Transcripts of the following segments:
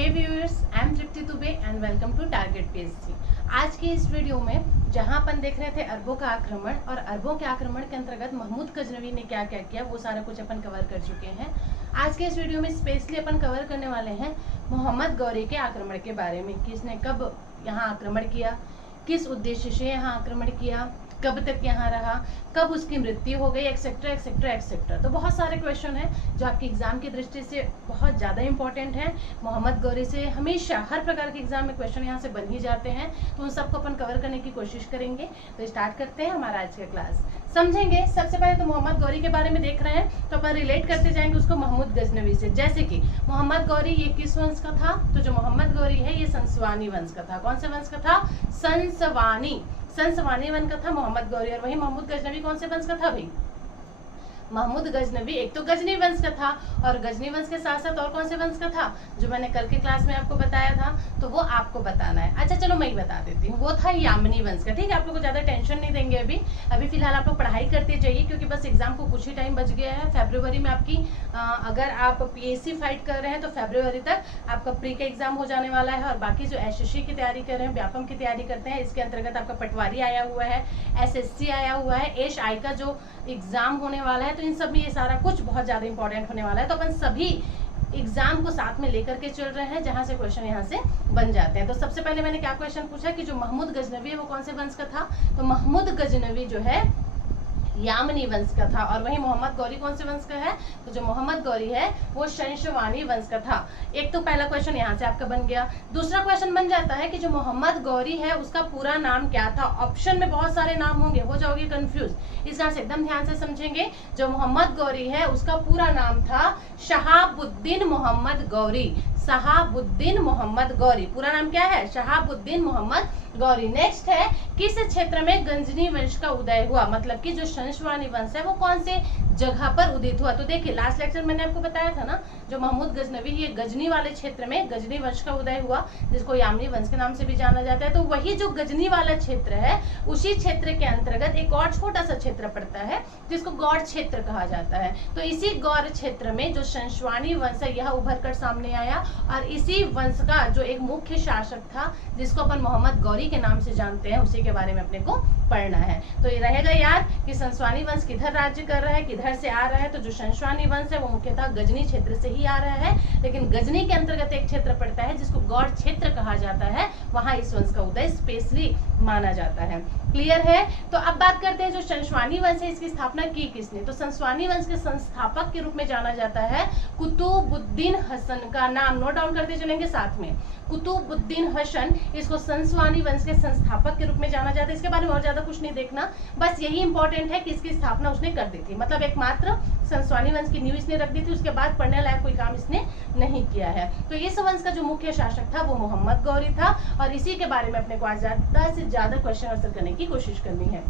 Hey viewers, I am Tripti Dubey and welcome to target PSC. आज की इस वीडियो में जहां अपन देख रहे थे अरबों का आक्रमण और अरबों के आक्रमण के अंतर्गत महमूद गजनवी ने क्या क्या किया वो सारा कुछ अपन कवर कर चुके हैं। आज के इस वीडियो में स्पेशली अपन कवर करने वाले हैं मोहम्मद गौरी के आक्रमण के बारे में, किसने कब यहाँ आक्रमण किया, किस उद्देश्य से यहाँ आक्रमण किया, कब तक यहाँ रहा, कब उसकी मृत्यु हो गई, एक्सेट्रा एक्सेट्रा एक्सेट्रा। तो बहुत सारे क्वेश्चन हैं जो आपके एग्जाम की दृष्टि से बहुत ज़्यादा इंपॉर्टेंट हैं। मोहम्मद गौरी से हमेशा हर प्रकार के एग्जाम में क्वेश्चन यहाँ से बन ही जाते हैं, तो उन सबको अपन कवर करने की कोशिश करेंगे। तो स्टार्ट करते हैं हमारा आज का क्लास। समझेंगे सबसे पहले तो मोहम्मद गौरी के बारे में देख रहे हैं तो अपन रिलेट करते जाएंगे उसको महमूद गजनवी से। जैसे कि मोहम्मद गौरी ये किस वंश का था, तो जो मोहम्मद गौरी है ये संसवानी वंश का था। कौन से वंश का था? संसवानी वंश का था मोहम्मद गौरी। और वही महमूद गजनवी कौन से वंश का था भाई? महमूद गजनवी एक तो गजनी वंश का था और गजनी वंश के साथ साथ और कौन से वंश का था जो मैंने कल के क्लास में आपको बताया था, तो वो आपको बताना है। अच्छा चलो मैं ही बता देती हूँ, वो था यामनी वंश का। ठीक है, आप लोग को ज्यादा टेंशन नहीं देंगे। अभी फिलहाल आप लोग पढ़ाई करते जाइए क्योंकि बस एग्जाम को कुछ ही टाइम बच गया है। फरवरी में आपकी अगर आप पीएससी फाइट कर रहे हैं तो फरवरी तक आपका प्री का एग्जाम हो जाने वाला है। और बाकी जो एसएससी की तैयारी कर रहे हैं, व्यापम की तैयारी करते हैं, इसके अंतर्गत आपका पटवारी आया हुआ है, एसएससी आया हुआ है, एएसआई का जो एग्जाम होने वाला है, तो इन सब में ये सारा कुछ बहुत ज्यादा इंपॉर्टेंट होने वाला है। तो अपन सभी एग्जाम को साथ में लेकर के चल रहे हैं जहां से क्वेश्चन यहां से बन जाते हैं। तो सबसे पहले मैंने क्या क्वेश्चन पूछा कि जो महमूद गजनवी है वो कौन से वंश का था, तो महमूद गजनवी जो है यामनी वंश का था। और वही मोहम्मद गौरी कौन से वंश का है, तो जो मोहम्मद गौरी है वो शंशवानी वंश का था। एक तो पहला क्वेश्चन यहाँ से आपका बन गया। दूसरा क्वेश्चन बन जाता है कि जो मोहम्मद गौरी है उसका पूरा नाम क्या था। ऑप्शन में बहुत सारे नाम होंगे, हो जाओगे कंफ्यूज, इस तरह से एकदम ध्यान से समझेंगे। जो मोहम्मद गौरी है उसका पूरा नाम था शहाबुद्दीन मोहम्मद गौरी। शहाबुद्दीन मोहम्मद गौरी, पूरा नाम क्या है? शहाबुद्दीन मोहम्मद गौरी। नेक्स्ट है किस क्षेत्र में गजनी वंश का उदय हुआ, मतलब कि जो शंशवानी वंश है वो कौन से जगह पर उदित हुआ। तो देखिए लास्ट लेक्चर मैंने आपको बताया था ना, जो महमूद गजनवी ये गजनी वाले क्षेत्र में गजनी वंश का उदय हुआ, जिसको यामनी वंश के नाम से भी जाना जाता है। तो वही जो गजनी वाला क्षेत्र है उसी क्षेत्र के अंतर्गत एक और छोटा सा क्षेत्र पड़ता है जिसको गौड़ क्षेत्र कहा जाता है। तो इसी गौड़ क्षेत्र में जो शंशवानी वंश है यह उभर कर सामने आया और इसी वंश का जो एक मुख्य शासक था जिसको अपन मोहम्मद गौरी के नाम से जानते हैं, उसी के बारे में अपने को पढ़ना है। तो ये रहेगा याद कि शंशवानी वंश किधर राज्य कर रहा है, किधर से आ रहा है। तो जो शंशवानी वंश है वो मुख्यतः गजनी क्षेत्र से ही आ रहा है, लेकिन गजनी के अंतर्गत एक क्षेत्र पड़ता है जिसको गौड़ क्षेत्र कहा जाता है, वहां इस वंश का उदय स्पेशली माना जाता है। क्लियर है? तो अब बात करते हैं जो शंशवानी वंश है इसकी स्थापना की किसने। तो शंशवानी वंश के संस्थापक के रूप में जाना जाता है कुतुबुद्दीन हसन का नाम नोट डाउन करते चलेंगे साथ में। कुतुबुद्दीन हसन, इसको शंशवानी वंश के संस्थापक के रूप में जाना जाता है। इसके बारे में और ज्यादा कुछ नहीं देखना, बस यही इंपॉर्टेंट है कि इसकी स्थापना उसने कर दी थी, मतलब एकमात्र शंशवानी वंश की नींव इसने रख दी थी, उसके बाद पढ़ने लायक कोई काम इसने नहीं किया है। तो इस वंश का जो मुख्य शासक था वो मोहम्मद गौरी था और इसी के बारे में अपने को आज ज्यादा से ज्यादा क्वेश्चन आंसर करने की कोशिश करनी है।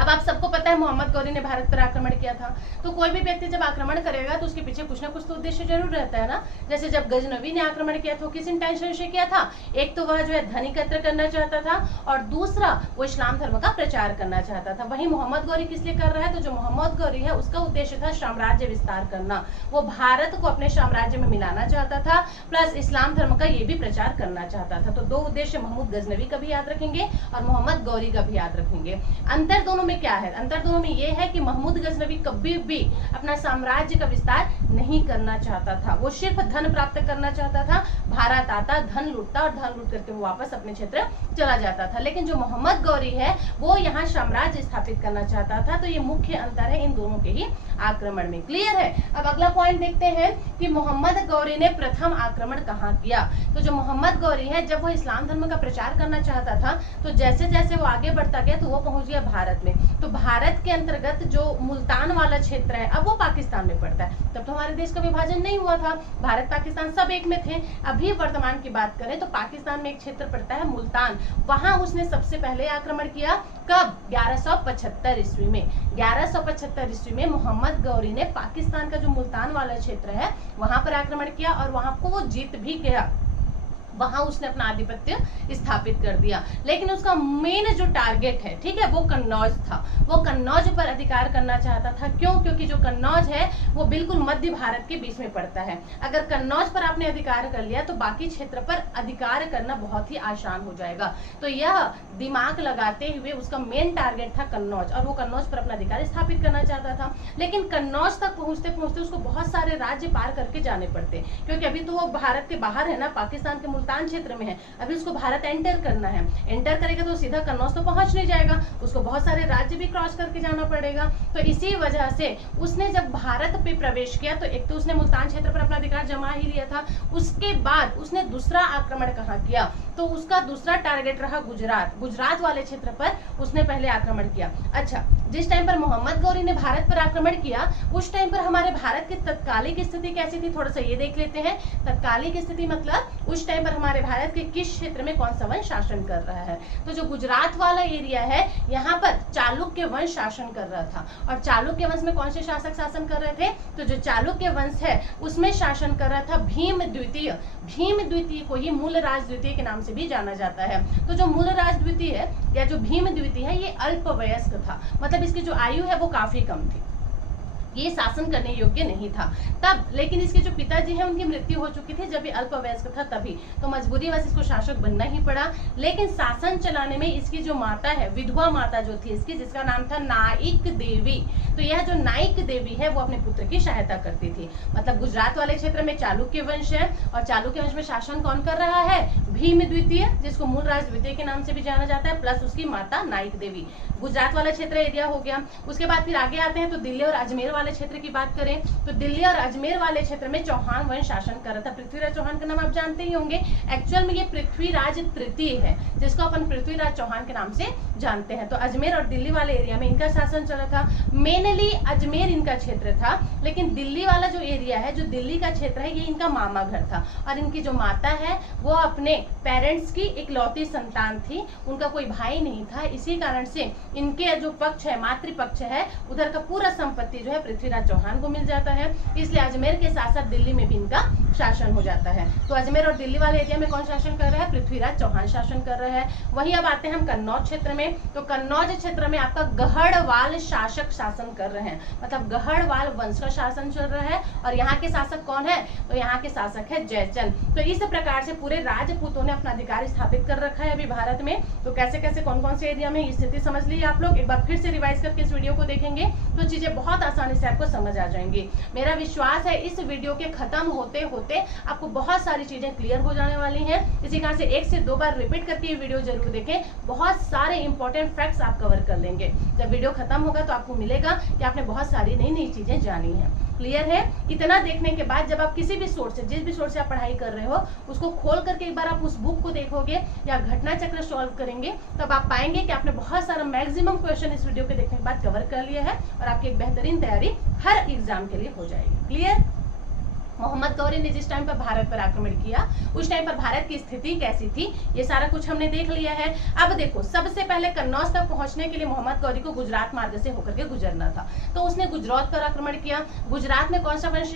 अब आप सबको पता है मोहम्मद गौरी ने भारत पर आक्रमण किया था, तो कोई भी व्यक्ति जब आक्रमण करेगा तो उसके पीछे कुछ ना कुछ तो उद्देश्य जरूर रहता है ना। जैसे जब गजनवी ने आक्रमण किया तो किस इंटेंशन से किया था? एक तो वह जो है धन एकत्र करना चाहता था और दूसरा वो इस्लाम धर्म का प्रचार करना चाहता था। वही मोहम्मद गौरी किस लिए कर रहा है, तो जो मोहम्मद गौरी है उसका उद्देश्य था साम्राज्य विस्तार करना। वो भारत को अपने साम्राज्य में मिलाना चाहता था, प्लस इस्लाम धर्म का ये भी प्रचार करना चाहता था। तो दो उद्देश्य महमूद गजनवी का भी याद रखेंगे और मोहम्मद गौरी का भी याद रखेंगे। अंतर दोनों में क्या है? अंतर दोनों में यह है कि महमूद गजनवी कभी भी अपना साम्राज्य का विस्तार नहीं करना चाहता था, वो सिर्फ धन प्राप्त करना चाहता था। भारत आता, धन लूटता और धन लूट करके वो वापस अपने क्षेत्र चला जाता था। लेकिन जो मोहम्मद गौरी है वो यहाँ साम्राज्य स्थापित करना चाहता था। तो ये मुख्य अंतर है इन दोनों के ही आक्रमण में। क्लियर है? अब अगला पॉइंट देखते हैं कि मोहम्मद गौरी ने प्रथम आक्रमण कहाँ किया। तो जो मोहम्मद गौरी है जब वो इस्लाम धर्म का प्रचार करना चाहता था तो जैसे जैसे वो आगे बढ़ता गया तो वो पहुंच गया भारत में। तो भारत के अंतर्गत जो मुल्तान वाला क्षेत्र है अब वो पाकिस्तान में पड़ता है। तब तो हमारे देश का विभाजन नहीं हुआ था, भारत पाकिस्तान सब एक में थे। अभी वर्तमान की बात करें तो पाकिस्तान में एक क्षेत्र पड़ता है मुल्तान, वहां उसने सबसे पहले आक्रमण किया। कब? 1175 ईस्वी में। 1175 ईस्वी में मोहम्मद गौरी ने पाकिस्तान का जो मुल्तान वाला क्षेत्र है वहां पर आक्रमण किया और वहां को वो जीत भी गया। वहां उसने अपना आधिपत्य स्थापित कर दिया। लेकिन उसका मेन जो टारगेट है, ठीक है, वो कन्नौज था। वो कन्नौज पर अधिकार करना चाहता था। क्यों? क्योंकि जो कन्नौज है वो बिल्कुल मध्य भारत के बीच में पड़ता है। अगर कन्नौज पर आपने अधिकार कर लिया तो बाकी क्षेत्र पर अधिकार करना बहुत ही आसान हो जाएगा। तो यह दिमाग लगाते हुए उसका मेन टारगेट था कन्नौज, और वो कन्नौज पर अपना अधिकार स्थापित करना चाहता था। लेकिन कन्नौज तक पहुंचते पहुंचते उसको बहुत सारे राज्य पार करके जाने पड़ते, क्योंकि अभी तो वो भारत के बाहर है ना, पाकिस्तान के मुल्तान क्षेत्र में है। अभी उसको भारत एंटर करना है। एंटर करेगा तो सीधा कन्नौज तो पहुंच नहीं जाएगा, उसको बहुत सारे राज्य भी क्रॉस करके जाना पड़ेगा। तो इसी वजह से उसने जब भारत पे प्रवेश किया तो एक तो उसने मुल्तान क्षेत्र पर अपना अधिकार जमा ही लिया था, उसके बाद उसने दूसरा आक्रमण कहाँ किया? तो उसका दूसरा टारगेट रहा गुजरात। गुजरात वाले क्षेत्र पर उसने पहले आक्रमण किया। अच्छा, जिस टाइम पर मोहम्मद गौरी ने भारत पर आक्रमण किया उस टाइम पर हमारे भारत की तत्कालिक स्थिति कैसी थी, थोड़ा सा ये देख लेते हैं। तत्कालिक स्थिति मतलब उस टाइम पर हमारे भारत के किस क्षेत्र में कौन सा वंश शासन कर रहा है। तो जो गुजरात वाला एरिया है यहाँ पर चालुक्य वंश शासन कर रहा था। और चालुक्य वंश में कौन से शासक शासन कर रहे थे? तो जो चालुक्य वंश है उसमें शासन कर रहा था भीम द्वितीय। भीम द्वितीय को ही मूलराज द्वितीय के नाम से भी जाना जाता है। तो जो मूलराज द्वितीय है या जो भीम द्वितीय है ये अल्पवयस्क था, मतलब इसकी जो आयु है वो काफी कम थी, ये शासन करने योग्य नहीं था तब। लेकिन इसके जो पिताजी हैं उनकी मृत्यु हो चुकी थी जब ये अल्पवयस्क था तभी, तो मजबूरीवश इसको शासक बनना ही पड़ा। लेकिन शासन चलाने में इसकी जो माता है, विधवा माता जो थी इसकी, जिसका नाम था नाइक देवी, तो यह जो नाइक देवी है वो अपने पुत्र की सहायता करती थी। मतलब गुजरात वाले क्षेत्र में चालुक्य वंश है और चालुक्य वंश में शासन कौन कर रहा है? भीम द्वितीय, जिसको मूलराज द्वितीय के नाम से भी जाना जाता है, प्लस उसकी माता नाइक देवी। गुजरात वाला क्षेत्र एरिया हो गया। उसके बाद फिर आगे आते हैं तो दिल्ली और अजमेर वाले क्षेत्र की बात करें तो दिल्ली और अजमेर वाले क्षेत्र में चौहान वंश शासन कर रहा था। पृथ्वीराज चौहान का नाम आप जानते ही होंगे। एक्चुअल में ये पृथ्वीराज तृतीय है जिसको अपन पृथ्वीराज चौहान के नाम से जानते हैं। तो अजमेर और दिल्ली वाले एरिया में इनका शासन चला था। मेनली अजमेर इनका क्षेत्र था, लेकिन दिल्ली वाला जो एरिया है, जो दिल्ली का क्षेत्र है, ये इनका मामा घर था। और इनकी जो माता है वो अपने पेरेंट्स की इकलौती संतान थी, उनका कोई भाई नहीं था। इसी कारण से इनके जो पक्ष है, मातृपक्ष है, उधर का पूरा संपत्ति जो है पृथ्वीराज चौहान को मिल जाता है। इसलिए अजमेर के साथ साथ दिल्ली में भी इनका शासन हो जाता है। तो अजमेर और दिल्ली वाले एरिया में कौन शासन कर रहा है? पृथ्वीराज चौहान शासन कर रहा है। वहीं अब आते हैं हम कन्नौज क्षेत्र में। तो कन्नौज क्षेत्र में आपका गढ़वाल शासक शासन कर रहे हैं, मतलब गढ़वाल वंश का शासन चल रहा है। और यहाँ के शासक कौन है? तो यहाँ के शासक है जयचंद। तो इस प्रकार से पूरे राजपूतों ने अपना अधिकार स्थापित कर रखा है अभी भारत में। तो कैसे कैसे कौन कौन से एरिया में स्थिति समझ ली आप लोग। एक बार फिर से रिवाइज करके इस वीडियो को देखेंगे तो चीजें बहुत आसानी से आपको समझ आ जाएंगी। मेरा विश्वास है इस वीडियो के खत्म होते होते आपको बहुत सारी चीजें क्लियर हो जाने वाली हैं। इसी कारण से 1 से 2 बार रिपीट करके ये वीडियो जरूर देखें, बहुत सारे इंपॉर्टेंट फैक्ट्स आप कवर कर लेंगे। जब वीडियो खत्म होगा तो आपको मिलेगा कि आपने बहुत सारी नई नई चीजें जानी है। क्लियर है? इतना देखने के बाद जब आप किसी भी सोर्स से, जिस भी सोर्स से आप पढ़ाई कर रहे हो, उसको खोल करके एक बार आप उस बुक को देखोगे या घटना चक्र सॉल्व करेंगे तब आप पाएंगे कि आपने बहुत सारा मैक्सिमम क्वेश्चन इस वीडियो के देखने के बाद कवर कर लिया है और आपकी एक बेहतरीन तैयारी हर एग्जाम के लिए हो जाएगी। क्लियर? मोहम्मद गौरी ने जिस टाइम पर भारत पर आक्रमण किया उस टाइम पर भारत की स्थिति कैसी थी, ये सारा कुछ हमने देख लिया है। अब देखो, सबसे पहले कन्नौज तक पहुंचने के लिए मोहम्मद गौरी को गुजरात मार्ग से होकर के गुजरना था। तो उसने गुजरात पर आक्रमण किया। गुजरात में कौन सा वंश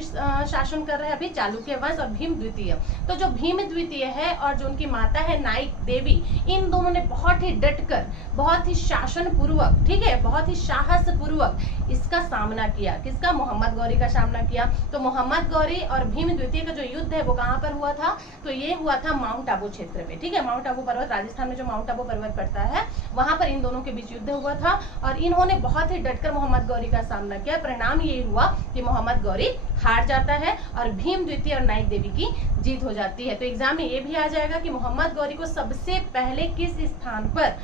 शासन कर रहा है? अभी चालुक्य वंश और भीम द्वितीय। तो जो भीम द्वितीय है और जो उनकी माता है नाइक देवी, इन दोनों ने बहुत ही डटकर, बहुत ही शासन पूर्वक, ठीक है, बहुत ही साहस पूर्वक इसका सामना किया। किसका? मोहम्मद गौरी का सामना किया। तो मोहम्मद गौरी और भीम द्वितीय का जो युद्ध है वो कहाँ पर हुआ था? तो ये हुआ था माउंट आबू क्षेत्र पे, ठीक है। माउंट आबू पर्वत, राजस्थान में जो माउंट आबू पर्वत पड़ता है वहां पर इन दोनों के बीच युद्ध हुआ था और इन्होंने बहुत ही डटकर मोहम्मद गौरी का सामना किया। परिणाम ये हुआ कि मोहम्मद गौरी हार जाता है और भीम द्वितीय और नाइक देवी की जीत हो जाती है। तो एग्जाम में ये भी आ जाएगा कि मोहम्मद गौरी को सबसे पहले किस स्थान पर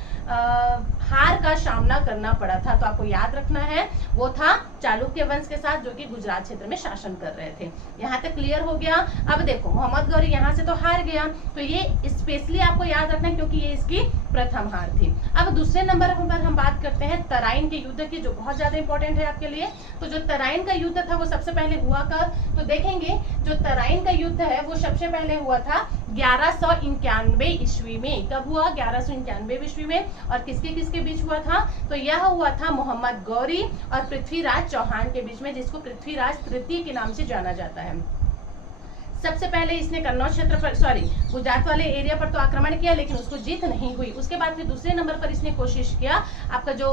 हार का सामना करना पड़ा था। तो आपको याद रखना है वो था चालुक्य वंश के साथ, जो कि गुजरात क्षेत्र में शासन कर रहे थे। यहाँ तक क्लियर हो गया। अब देखो, मोहम्मद गौरी यहाँ से तो हार गया, तो ये स्पेशली आपको याद रखना है क्योंकि ये इसकी प्रथम हार थी। अब दूसरे नंबर पर हम बात करते हैं तराइन के युद्ध की, जो बहुत ज्यादा इंपॉर्टेंट है आपके लिए। तो जो तराइन का युद्ध था वो सबसे पहले हुआ कब? तो देखेंगे, जो तराइन का युद्ध है वो सबसे पहले हुआ था 1191 ईस्वी में। कब हुआ? 1191 ईस्वी में। और किसके किसके बीच हुआ था? तो यह हुआ था मोहम्मद गौरी और पृथ्वीराज चौहान के बीच में, जिसको पृथ्वीराज तृतीय के नाम से जाना जाता है। सबसे पहले इसने कन्नौज क्षेत्र पर गुजरात वाले एरिया पर तो आक्रमण किया, लेकिन उसको जीत नहीं हुई। उसके बाद फिर दूसरे नंबर पर इसने कोशिश किया आपका जो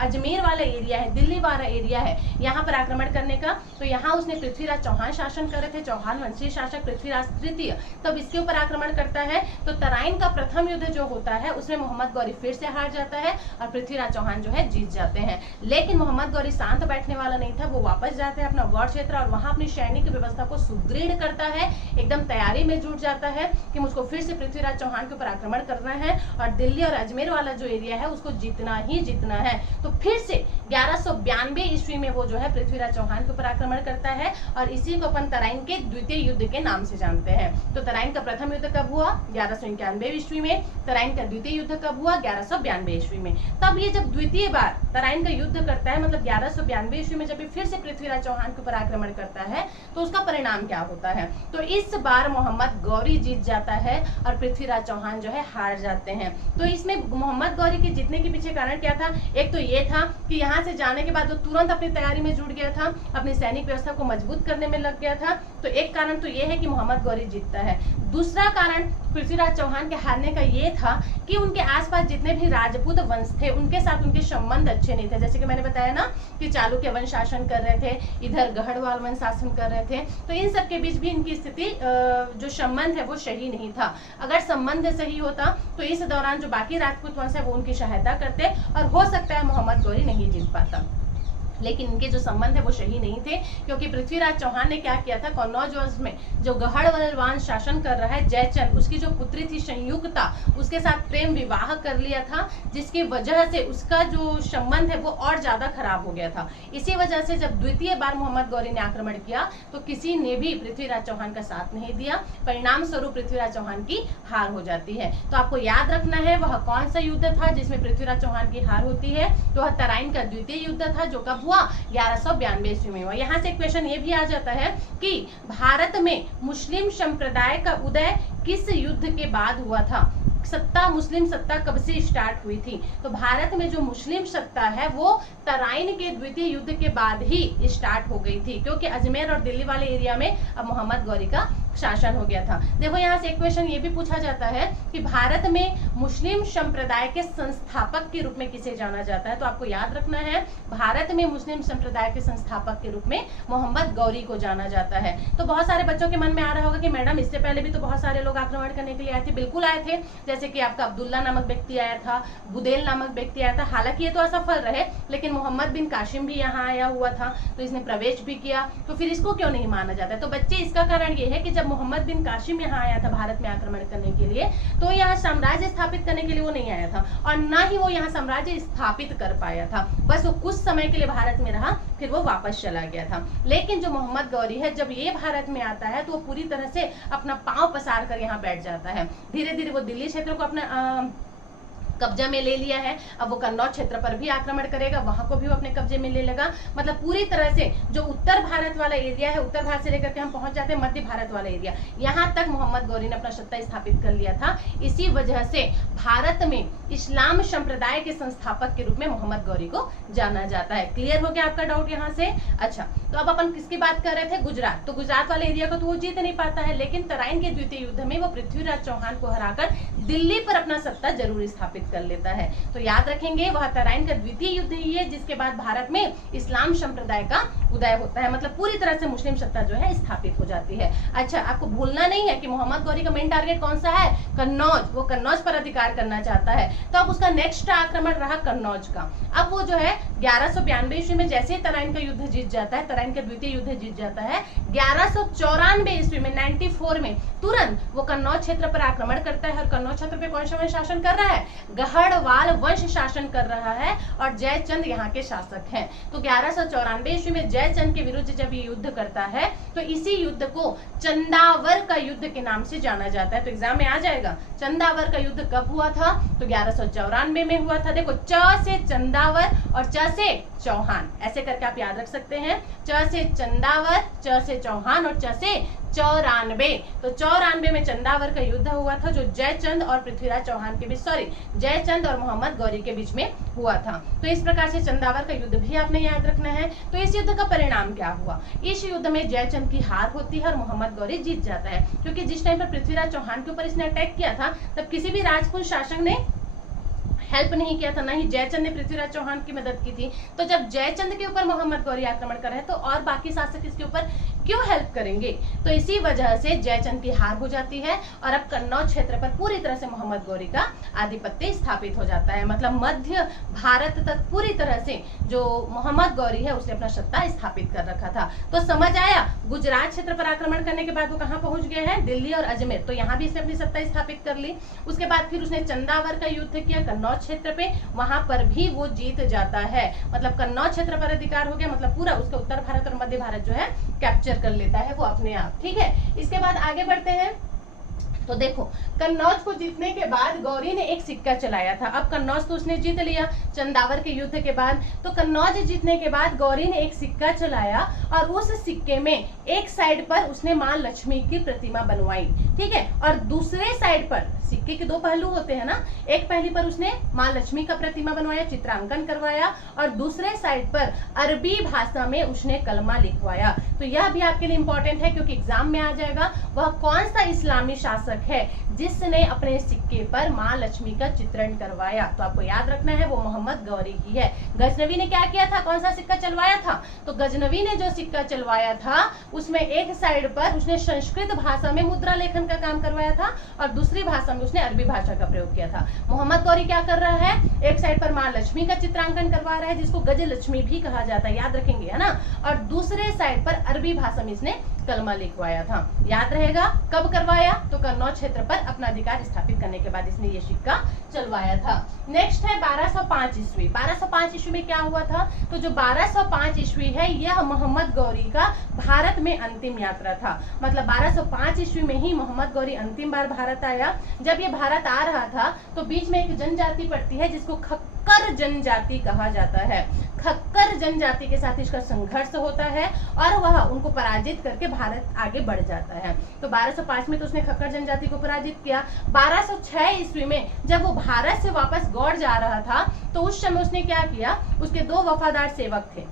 अजमेर वाला एरिया है, दिल्ली वाला एरिया है, यहाँ पर आक्रमण करने का। तो यहाँ उसने पृथ्वीराज चौहान शासन कर रहे थे, चौहान वंशीय शासक पृथ्वीराज तृतीय, तब इसके ऊपर आक्रमण करता है। तो तराइन का प्रथम युद्ध जो होता है उसमें मोहम्मद गौरी फिर से हार जाता है और पृथ्वीराज चौहान जो है जीत जाते हैं। लेकिन मोहम्मद गौरी शांत बैठने वाला नहीं था, वो वापस जाते हैं अपना गौड़ क्षेत्र और वहां अपनी सैनिक व्यवस्था को सुदृढ़ करता है, एकदम तैयारी में जुट जाता है कि मुझको फिर से पृथ्वीराज चौहान के ऊपर आक्रमण करना है और दिल्ली और अजमेर वाला जो एरिया है उसको जीतना ही जीतना है। तो फिर से 1192 ईस्वी में वो जो है पृथ्वीराज चौहान के ऊपर आक्रमण करता है और इसी को अपन तराइन के द्वितीय युद्ध के नाम से जानते हैं। तो तराइन का प्रथम युद्ध कब हुआ? 1191 ईस्वी में। तराइन का द्वितीय युद्ध कब हुआ? 1192 ईस्वी में। तब ये जब द्वितीय बार तराइन का युद्ध करता है, मतलब 1192 ईस्वी में जब ये फिर से पृथ्वीराज चौहान के ऊपर आक्रमण करता है, तो उसका परिणाम क्या होता है? तो इस बार मोहम्मद गौरी जीत जाता है और पृथ्वीराज चौहान जो है हार जाते हैं। तो इसमें मोहम्मद गौरी के जीतने के पीछे कारण क्या था? एक तो ये था कि यहाँ से जाने के बाद वो तुरंत अपनी तैयारी में जुट गया था, अपनी सैनिक व्यवस्था को मजबूत करने में लग गया था। तो एक कारण तो ये है कि मोहम्मद गौरी जीतता है। दूसरा कारण पृथ्वीराज चौहान के हारने का ये था कि उनके आसपास जितने भी राजपूत वंश थे उनके साथ उनके संबंध अच्छे नहीं थे। जैसे कि मैंने बताया ना कि चालुक्य वंश शासन कर रहे थे, इधर गढ़वाल वंश शासन कर रहे थे, तो इन सब के बीच भी इनकी स्थिति जो संबंध है वो सही नहीं था। अगर संबंध सही होता तो इस दौरान जो बाकी राजपूत वंश है वो उनकी सहायता करते और हो सकता है मोहम्मद गौरी नहीं जीत पाता। लेकिन इनके जो संबंध है वो सही नहीं थे, क्योंकि पृथ्वीराज चौहान ने क्या किया था, कन्नौज वंश में जो गढ़वाल वंश शासन कर रहा है जयचंद, उसकी जो पुत्री थी संयुक्ता, उसके साथ प्रेम विवाह कर लिया था, जिसकी वजह से उसका जो संबंध है वो और ज्यादा खराब हो गया था। इसी वजह से जब द्वितीय बार मोहम्मद गौरी ने आक्रमण किया तो किसी ने भी पृथ्वीराज चौहान का साथ नहीं दिया, परिणाम स्वरूप पृथ्वीराज चौहान की हार हो जाती है। तो आपको याद रखना है वह कौन सा युद्ध था जिसमें पृथ्वीराज चौहान की हार होती है, तो वह तराइन का द्वितीय युद्ध था जो कब 1192 ईस्वी में हुआ। यहाँ से क्वेश्चन ये भी आ जाता है कि भारत में मुस्लिम संप्रदाय का उदय किस युद्ध के बाद हुआ था? सत्ता, मुस्लिम सत्ता कब से स्टार्ट हुई थी? तो भारत में जो मुस्लिम सत्ता है वो तराइन के द्वितीय युद्ध के बाद ही स्टार्ट हो गई थी, क्योंकि अजमेर और दिल्ली वाले एरिया में अब मोहम्मद गौरी का शासन हो गया था। देखो यहाँ से एक क्वेश्चन ये भी पूछा जाता है कि भारत में मुस्लिम संप्रदाय के संस्थापक के रूप में किसे जाना जाता है? तो आपको याद रखना है भारत में मुस्लिम संप्रदाय के संस्थापक के रूप में मोहम्मद गौरी को जाना जाता है। तो बहुत सारे बच्चों के मन में आ रहा होगा कि मैडम इससे पहले भी तो बहुत सारे लोग आक्रमण करने के लिए आए थे। बिल्कुल आए थे, जैसे कि आपका अब्दुल्ला नामक व्यक्ति आया था, बुदेल नामक व्यक्ति आया था। हालांकि ये तो असफल रहे, लेकिन मोहम्मद बिन कासिम भी यहाँ आया हुआ था, तो इसने प्रवेश भी किया। तो फिर इसको क्यों नहीं माना जाता? तो बच्चे इसका कारण ये है कि जब मोहम्मद बिन कासिम यहाँ आया था भारत में आक्रमण करने के लिए, तो यहाँ साम्राज्य स्थापित करने के लिए वो नहीं आया था और ना ही वो यहाँ साम्राज्य स्थापित कर पाया था। बस वो कुछ समय के लिए भारत में रहा, फिर वो वापस चला गया था। लेकिन जो मोहम्मद गौरी है जब ये भारत में आता है तो वो पूरी तरह से अपना पांव पसार कर यहाँ बैठ जाता है। धीरे धीरे वो दिल्ली क्षेत्र को अपना कब्जा में ले लिया है। अब वो कन्नौज क्षेत्र पर भी आक्रमण करेगा, वहां को भी वो अपने कब्जे में ले लेगा। मतलब पूरी तरह से जो उत्तर भारत वाला एरिया है, उत्तर भारत से लेकर के हम पहुंच जाते हैं मध्य भारत वाला एरिया, यहाँ तक मोहम्मद गौरी ने अपना सत्ता स्थापित कर लिया था। इसी वजह से भारत में इस्लाम संप्रदाय के संस्थापक के रूप में मोहम्मद गौरी को जाना जाता है। क्लियर हो गया आपका डाउट यहाँ से? अच्छा, तो अब अपन किसकी बात कर रहे थे? गुजरात। तो गुजरात वाले एरिया को तो वो जीत नहीं पाता है, लेकिन तराइन के द्वितीय युद्ध में वो पृथ्वीराज चौहान को हराकर दिल्ली पर अपना सत्ता जरूर स्थापित कर लेता है। तो याद रखेंगे वह तराइन का द्वितीय युद्ध ही है जिसके बाद भारत में इस्लाम संप्रदाय का उदय होता है, मतलब पूरी तरह से मुस्लिम सत्ता जो है स्थापित हो जाती है। अच्छा, आपको भूलना नहीं है कि मोहम्मद गौरी का मेन टारगेट कौन सा है? कन्नौज। वो कन्नौज पर अधिकार करना चाहता है, तो अब उसका नेक्स्ट आक्रमण रहा कन्नौज का। अब वो जो है 1192 ईस्वी में जैसे ही तराइन का युद्ध जीत जाता है, तराइन का द्वितीय युद्ध जीत जाता है, 1194 ईस्वी में 94 में तुरंत वो कन्नौज क्षेत्र पर आक्रमण करता है। और कन्नौज क्षेत्र पे कौन सा वंश शासन कर रहा है? गढ़वाल वंश शासन कर रहा है और जयचंद यहाँ के शासक हैं। तो 1194 ईस्वी में जयचंद के विरुद्ध जब ये युद्ध करता है तो इसी युद्ध को चंदावर का युद्ध के नाम से जाना जाता है। तो एग्जाम में आ जाएगा, चंदावर का युद्ध कब हुआ था? तो 1194 में हुआ था। देखो, च से चंदावर और च से चौहान, ऐसे करके आप याद रख सकते हैं। च से चंदावर, च से चौहान और च से 94। तो 94 में चंदावर का युद्ध हुआ था, जो जयचंद और पृथ्वीराज चौहान के बीच, जयचंद और मोहम्मद गौरी के बीच में हुआ था। तो इस प्रकार से चंदावर का युद्ध भी आपने याद रखना है। तो इस युद्ध का परिणाम क्या हुआ? इस युद्ध में जयचंद की हार होती है और मोहम्मद गौरी जीत जाता है, क्योंकि जिस टाइम पर पृथ्वीराज चौहान के ऊपर इसने अटैक किया था तब किसी भी राजपूत शासक ने हेल्प नहीं किया था, ना ही जयचंद ने पृथ्वीराज चौहान की मदद की थी। तो जब जयचंद के ऊपर मोहम्मद गौरी आक्रमण कर रहे हैं तो और बाकी शासक इसके ऊपर क्यों हेल्प करेंगे? तो इसी वजह से जयचंद की हार हो जाती है और अब कन्नौज क्षेत्र पर पूरी तरह से मोहम्मद गौरी का आधिपत्य स्थापित हो जाता है। मतलब मध्य भारत तक पूरी तरह से जो मोहम्मद गौरी है उसने अपना सत्ता स्थापित कर रखा था। तो समझ आया, गुजरात क्षेत्र पर आक्रमण करने के बाद वो कहाँ पहुंच गए हैं? दिल्ली और अजमेर। तो यहाँ भी इसने अपनी सत्ता स्थापित कर ली। उसके बाद फिर उसने चंदावर का युद्ध किया कन्नौज क्षेत्र पे, वहां पर भी वो जीत जाता है। मतलब कन्नौज क्षेत्र पर अधिकार हो गया, मतलब पूरा उसका उत्तर भारत और मध्य भारत जो है कैप्चर कर लेता है वो अपने आप। ठीक है, इसके बाद आगे बढ़ते हैं। तो देखो, कन्नौज को जीतने के बाद गौरी ने एक सिक्का चलाया था। अब कन्नौज तो उसने जीत लिया चंदावर के युद्ध के बाद, तो कन्नौज जीतने के बाद गौरी ने एक सिक्का चलाया और उस सिक्के में एक साइड पर उसने मां लक्ष्मी की प्रतिमा बनवाई। ठीक है, और दूसरे साइड पर, सिक्के के दो पहलू होते हैं ना, एक पहली पर उसने मां लक्ष्मी का प्रतिमा बनवाया, चित्रांकन करवाया, और दूसरे साइड पर अरबी भाषा में उसने कलमा लिखवाया। तो यह भी आपके लिए इंपॉर्टेंट है क्योंकि एग्जाम में आ जाएगा। वह कौन सा इस्लामी शासक है जिसने अपने सिक्के पर मां लक्ष्मी का चित्रण करवाया? तो आपको याद रखना है वो मोहम्मद गौरी की है। गजनवी ने क्या किया था? कौन सा सिक्का चलवाया था? तो गजनवी ने जो सिक्का चलवाया था उसमें एक साइड पर उसने संस्कृत भाषा में मुद्रा लेखन का काम करवाया था और दूसरी भाषा में उसने अरबी भाषा का प्रयोग किया था। मोहम्मद गौरी क्या कर रहा है? एक साइड पर मां लक्ष्मी का चित्रांकन करवा रहा है जिसको गज लक्ष्मी भी कहा जाता है, याद रखेंगे, है ना, और दूसरे साइड पर अरबी भाषा में इसने कलमा लिखवाया था। याद रहेगा कब करवाया? तो कन्नौज क्षेत्र पर अपना अधिकार स्थापित करने के बाद इसने ये सिक्का चलवाया था। नेक्स्ट है 1205 ईस्वी। 1205 ईस्वी में क्या हुआ था? तो जो 1205 ईस्वी है यह मोहम्मद गौरी का भारत में अंतिम यात्रा था। मतलब 1205 ईस्वी में ही मोहम्मद गौरी अंतिम बार भारत आया। जब ये भारत आ रहा था तो बीच में एक जनजाति पड़ती है जिसको खक्कर जनजाति कहा जाता है। खक्कर जनजाति के साथ इसका संघर्ष होता है और वह उनको पराजित करके भारत आगे बढ़ जाता है। तो 1205 में तो उसने खक्कर जनजाति को पराजित किया। 1206 ईस्वी में जब वो भारत से वापस गौड़ जा रहा था तो उस समय उसने क्या किया? उसके दो वफादार सेवक थे,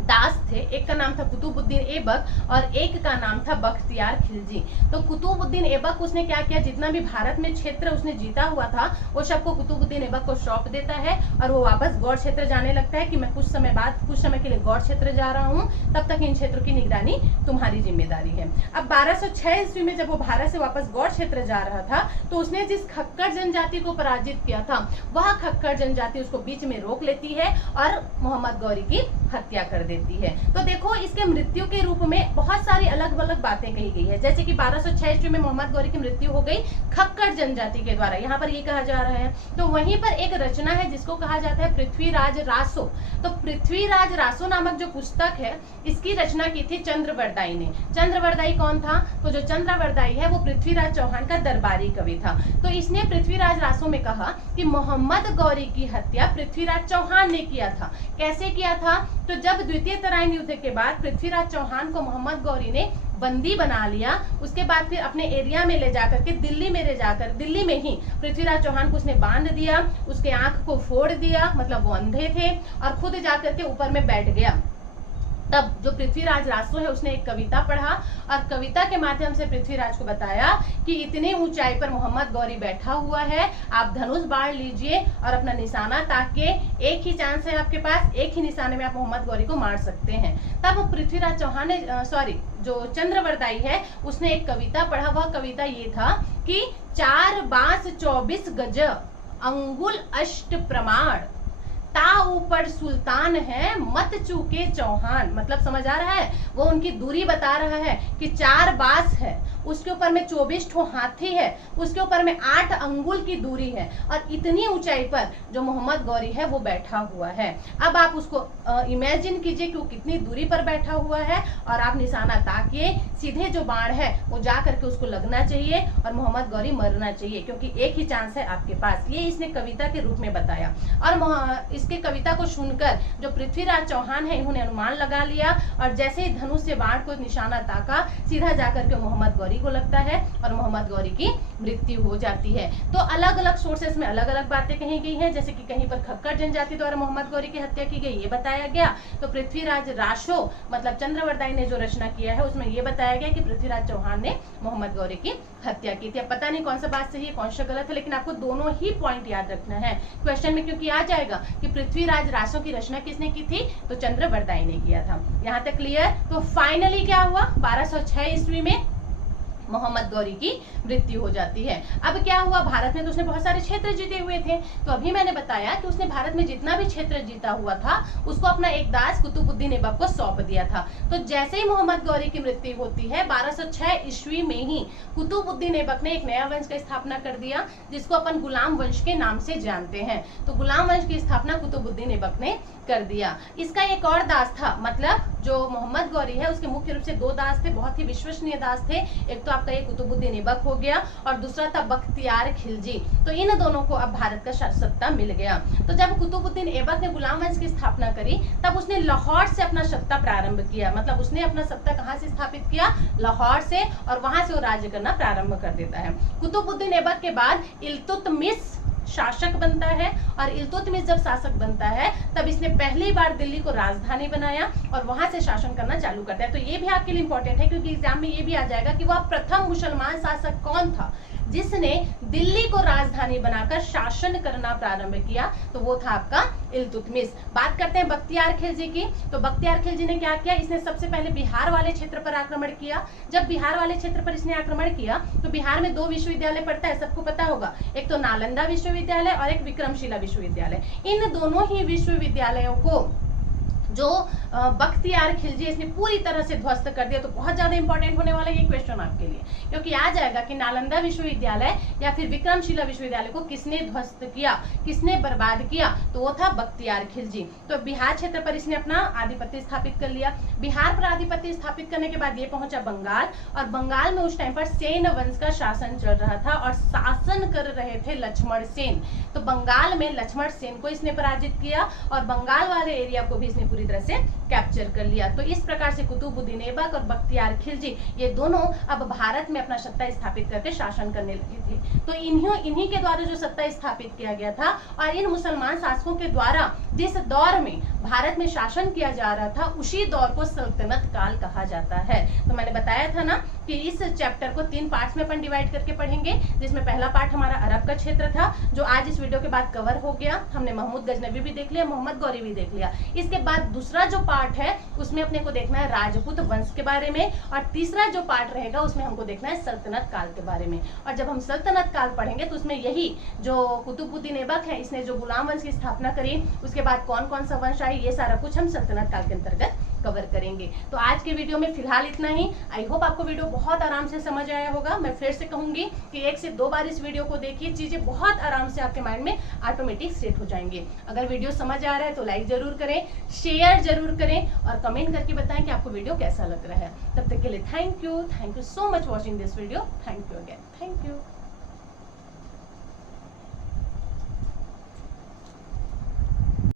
दास थे। एक का नाम था कुतुबुद्दीन ऐबक और एक का नाम था बख्तियार खिलजी। तो कुतुबुद्दीन ऐबक उसने क्या किया? जितना भी भारत में क्षेत्र उसने जीता हुआ था वो सबको कुतुबुद्दीन ऐबक को सौंप देता है और वो वापस गौड़ क्षेत्र जाने लगता है कि मैं कुछ समय के लिए गौड़ क्षेत्र जा रहा हूँ, तब तक इन क्षेत्रों की निगरानी तुम्हारी जिम्मेदारी है। अब 1206 ईस्वी में जब वो भारत से वापस गौड़ क्षेत्र जा रहा था तो उसने जिस खक्कर जनजाति को पराजित किया था वह खक्कर जनजाति उसको बीच में रोक लेती है और मोहम्मद गौरी की हत्या कर देती है। तो देखो इसके मृत्यु के रूप में बहुत सारी अलग अलग बातें कही गई है, जैसे कि 1206 ईस्वी में मोहम्मद गौरी की मृत्यु हो गई खक्कर जनजाति के द्वारा, यहाँ पर ये कहा जा रहा है। तो वहीं पर एक रचना है जिसको कहा जाता है पृथ्वीराज रासो। तो पृथ्वीराज रासो नामक जो पुस्तक है इसकी रचना की थी चंद्रवरदाई ने। चंद्रवरदाई कौन था? तो जो चंद्रवरदाई है वो पृथ्वीराज चौहान का दरबारी कवि था। तो इसने पृथ्वीराज रासो में कहा कि मोहम्मद गौरी की हत्या पृथ्वीराज चौहान ने किया था। कैसे किया था? तो जब द्वितीय तराइन युद्ध के बाद पृथ्वीराज चौहान को मोहम्मद गौरी ने बंदी बना लिया, उसके बाद फिर अपने एरिया में ले जाकर के दिल्ली में ही पृथ्वीराज चौहान को उसने बांध दिया, उसके आंख को फोड़ दिया, मतलब वो अंधे थे, और खुद जाकर के ऊपर में बैठ गया। तब जो पृथ्वीराज रासो है उसने एक कविता पढ़ा और कविता के माध्यम से पृथ्वीराज को बताया कि इतनी ऊंचाई पर मोहम्मद गौरी बैठा हुआ है, आप धनुष बाढ़ लीजिए और अपना निशाना ताक के, एक ही चांस है आपके पास, एक ही निशाने में आप मोहम्मद गौरी को मार सकते हैं। तब पृथ्वीराज चौहान ने जो चंद्रवरदाई है उसने एक कविता पढ़ा। वह कविता ये था कि 4 बांस 24 गज अंगुल अष्ट प्रमाण, ता ऊपर सुल्तान है मत चूके चौहान। मतलब समझ आ रहा है? वो उनकी दूरी बता रहा है कि 4 बांस है उसके ऊपर में 24 ठो हाथी है, उसके ऊपर में 8 अंगुल की दूरी है और इतनी ऊंचाई पर जो मोहम्मद गौरी है वो बैठा हुआ है। अब आप उसको इमेजिन कीजिए कि वो कितनी दूरी पर बैठा हुआ है और आप निशाना ताकिए, सीधे जो बाण है वो जा करके उसको लगना चाहिए और मोहम्मद गौरी मरना चाहिए, क्योंकि एक ही चांस है आपके पास। ये इसने कविता के रूप में बताया और इसके कविता को सुनकर जो पृथ्वीराज चौहान है इन्होंने अनुमान लगा लिया और जैसे ही धनुष से बाण को निशाना ताका, सीधा जाकर के मोहम्मद गौरी को लगता है और मोहम्मद गौरी की मृत्यु हो जाती है। तो अलग अलग सोर्सेस में अलग अलग बातें कही गई हैं, जैसे कि कहीं पर खक्कर जनजाति द्वारा मोहम्मद गौरी की हत्या की गई, ये बताया गया। तो पृथ्वीराज राशो मतलब चंद्रवरदाई ने जो रचना किया है उसमें ये बताया गया कि पृथ्वीराज चौहान ने मोहम्मद गौरी की हत्या की थी। अब पता नहीं कौन सा बात सही है कौन सा गलत है, लेकिन आपको दोनों ही पॉइंट याद रखना है क्वेश्चन में, क्योंकि आ जाएगा कि पृथ्वीराज रासो की रचना किसने की थी, तो चंद्रवरदाई ने किया था। यहाँ तक क्लियर। तो फाइनली क्या हुआ, 1206 ईस्वी में मोहम्मद गौरी की मृत्यु हो जाती है। अब क्या हुआ, भारत में तो उसने बहुत सारे क्षेत्र जीते हुए थे, तो अभी मैंने बताया कि उसने भारत में जितना भी क्षेत्र जीता हुआ था उसको अपना एक दास कुतुबुद्दीन ऐबक को सौंप दिया था। तो जैसे ही मोहम्मद गौरी की मृत्यु होती है 1206 ईस्वी में ही कुतुबुद्दीन ऐबक ने एक नया वंश का स्थापना कर दिया जिसको अपन गुलाम वंश के नाम से जानते हैं। तो गुलाम वंश की स्थापना कुतुबुद्दीन ऐबक ने कर दिया। इसका एक और दास था, मतलब जो मोहम्मद गौरी है उसके मुख्य रूप से दो दास थे, बहुत ही विश्वसनीय दास थे। एक तो आपका ये कुतुबुद्दीन ऐबक हो गया और दूसरा था बख्तियार खिलजी। तो इन दोनों को अब भारत का सत्ता मिल गया। तो जब कुतुबुद्दीन ऐबक ने गुलाम वंश की स्थापना करी तब उसने लाहौर से अपना सत्ता प्रारंभ किया, मतलब उसने अपना सत्ता कहाँ से स्थापित किया, लाहौर से, और वहां से वो राज्य करना प्रारंभ कर देता है। कुतुबुद्दीन ऐबक के बाद इल्तुतमिश शासक बनता है और इल्तुतमिश जब शासक बनता है तब इसने पहली बार दिल्ली को राजधानी बनाया और वहां से शासन करना चालू करता है। तो ये भी आपके लिए इंपॉर्टेंट है क्योंकि एग्जाम में ये भी आ जाएगा कि वह प्रथम मुसलमान शासक कौन था जिसने दिल्ली को राजधानी बनाकर शासन करना प्रारंभ किया, तो वो था आपका इल्तुतमिश। बात करते हैं बख्तियार खिलजी की। तो बख्तियार खिलजी ने क्या किया, इसने सबसे पहले बिहार वाले क्षेत्र पर आक्रमण किया। जब बिहार वाले क्षेत्र पर इसने आक्रमण किया तो बिहार में दो विश्वविद्यालय पड़ता है, सबको पता होगा, एक तो नालंदा विश्वविद्यालय और एक विक्रमशिला विश्वविद्यालय। इन दोनों ही विश्वविद्यालयों को जो बख्तियार खिलजी इसने पूरी तरह से ध्वस्त कर दिया। तो बहुत ज्यादा इंपॉर्टेंट होने वाला ये क्वेश्चन आपके लिए, क्योंकि आ जाएगा कि नालंदा विश्वविद्यालय या फिर विक्रमशिला विश्वविद्यालय को किसने ध्वस्त किया, किसने बर्बाद किया, तो वो था बख्तियार खिलजी। तो बिहार क्षेत्र पर इसने अपना आधिपत्य स्थापित कर लिया। बिहार पर आधिपत्य स्थापित करने के बाद ये पहुंचा बंगाल, और बंगाल में उस टाइम पर सेन वंश का शासन चल रहा था और शासन कर रहे थे लक्ष्मण सेन। तो बंगाल में लक्ष्मण सेन को इसने पराजित किया और बंगाल वाले एरिया को भी इसने पूरी तरह से कैप्चर कर लिया। तो इस प्रकार से कुतुबुद्दीन ऐबक और बख्तियार खिलजी ये दोनों अब भारत में अपना सत्ता स्थापित करके शासन करने लगे थे। तो इन्हीं के द्वारा जो सत्ता स्थापित किया गया था और इन मुसलमान शासकों के द्वारा जिस दौर में भारत में शासन किया जा रहा था उसी दौर को सल्तनत काल कहा जाता है। तो मैंने बताया था ना कि इस चैप्टर को 3 पार्ट्स में अपन डिवाइड करके पढ़ेंगे, जिसमें पहला पार्ट हमारा अरब का क्षेत्र था जो आज इस वीडियो के बाद कवर हो गया। हमने महमूद गजनवी भी देख लिया, मोहम्मद गौरी भी देख लिया। इसके बाद दूसरा जो पार्ट है उसमें अपने को देखना है राजपूत वंश के बारे में, और तीसरा जो पार्ट रहेगा उसमें हमको देखना है सल्तनत काल के बारे में। और जब हम सल्तनत काल पढ़ेंगे तो उसमें यही जो कुतुबुद्दीन ऐबक है इसने जो गुलाम वंश की स्थापना करी, उसके बाद कौन कौन सा वंश आए, ये सारा कुछ हम सल्तनत काल के अंतर्गत कवर करेंगे। तो आज के वीडियो में फिलहाल इतना ही। आई होप आपको वीडियो बहुत आराम से समझ आया होगा। मैं फिर से कहूंगी कि 1 से 2 बार इस वीडियो को देखिए, चीजें बहुत आराम से आपके माइंड में ऑटोमेटिक सेट हो जाएंगे। अगर वीडियो समझ आ रहा है तो लाइक जरूर करें, शेयर जरूर करें और कमेंट करके बताएं कि आपको वीडियो कैसा लग रहा है। तब तक के लिए thank you so much watching this video. Thank you again, thank you.